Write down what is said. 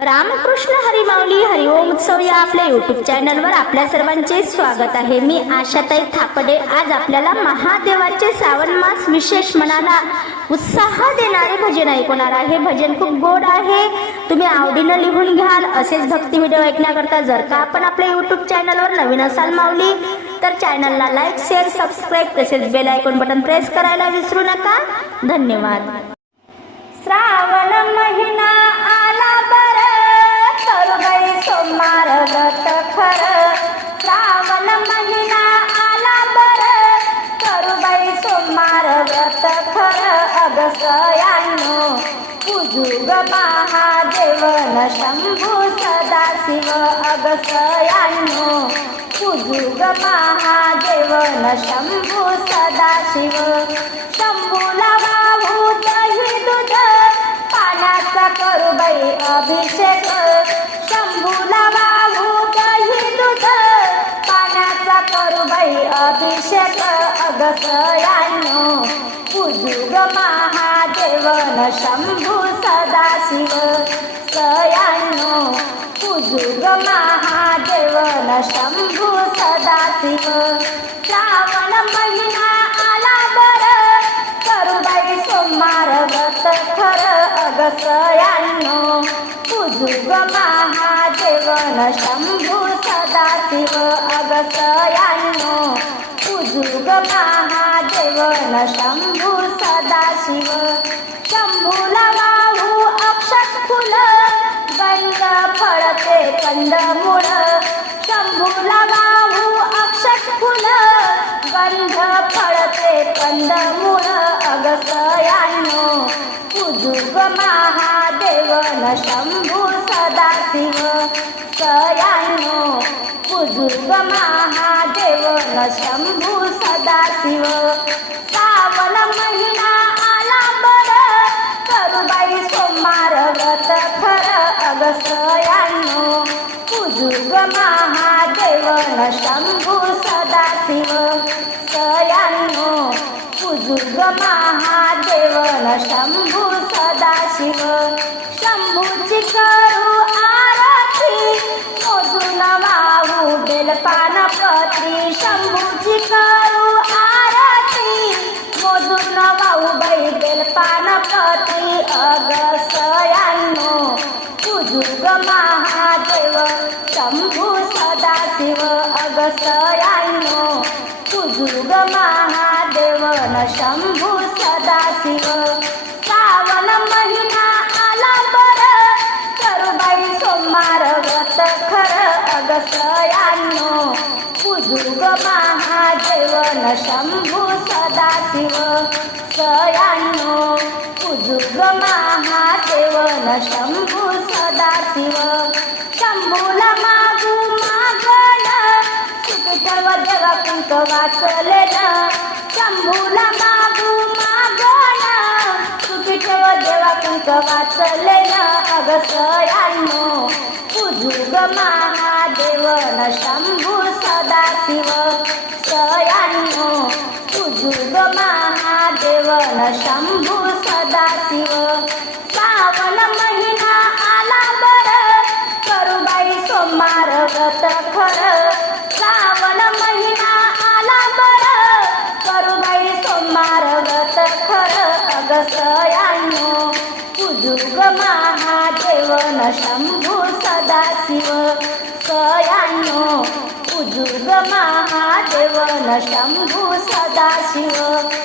रामकृष्ण हरिमावली हरिओम उत्सव या आपल्या युट्यूब चॅनलवर आपल्या सर्वांचे स्वागत आहे. मी आशाताई थापडे. आज आपल्याला महादेवाचे श्रावण मास विशेष मनाला उत्साह देणारे भजन ऐकवणार आहे. भजन खूप गोड आहे. तुम्ही आवडीनं लिहून घ्याल. असेच भक्ती व्हिडिओ ऐकण्याकरता जर का आपण आपल्या युट्यूब चॅनलवर नवीन असाल माऊली तर चॅनलला लाईक शेअर सबस्क्राईब तसेच बेल आयकॉन बटन प्रेस करायला विसरू नका. धन्यवाद. श्रावण महिना सोमवार व्रत खर अगसयानो पूजुग महादेवन शंभू सदाशिव अगसयानो पूजुग महादेवन शंभू सदाशिव शंभूला वाहू दही दूध पाण्याचा करू बाई अभिषेक अभिषेक अगसयानो पूजुग महादेवन शंभू सदाशिव सयानो पूजुग महादेवन शंभू सदाशिव श्रावण महिना आला बर करुबाई सोमवार व्रत खर अगसयानो पूजुग महादेवन शंभू सदाशिव अगसयानो पूजुग महादेवन शंभू सदाशिव. शंभूला वाहू अक्षत फुल गंध फळते कंदमुळ. शंभूला वाहू अक्षत फुल गंध फळते कंदमुळ. अगसयानो पूजुग महादेवन शंभू सदाशिव. सयानो महादेव न शंभू सदाशिव. सावन महिना आला बर करुबाई सोमवार व्रत खर अगसयानो बुजुर्ग महादेव न शंभू सदाशिव. सयानो बुजुर्ग महादेव न शंभू सदाशिव. शंभूची कर बेलपानपत्री शंभूची करू आरती मोजून वाहू बाई बेलपानपत्री अगसयानो पूजुग महादेव शंभू सदाशिव अगसयानो पूजुग महादेवन शंभू सदाशिव अगसयानो पूजुग महादेवन शंभू सदाशिव सयानो पूजुग महादेवन शंभू सदाशिव शंभूला मागू मागण सुपिठव देवा कुंक वाचले ना शंभूला मागू मागण सुपिठव देवा कुंक वाचले ना युग महादेव न शंभू सदाशिव सयानो युग महादेव न शंभू सदाशिव श्रावण महिना आला बर करुबाई सोमार व्रत खर. श्रावण महिना आला बर करुबाई सोमार व्रत खर. अग सयानो युग महादेव न शंभू शिव सयानो पूजुग महादेवन शंभू सदाशिव.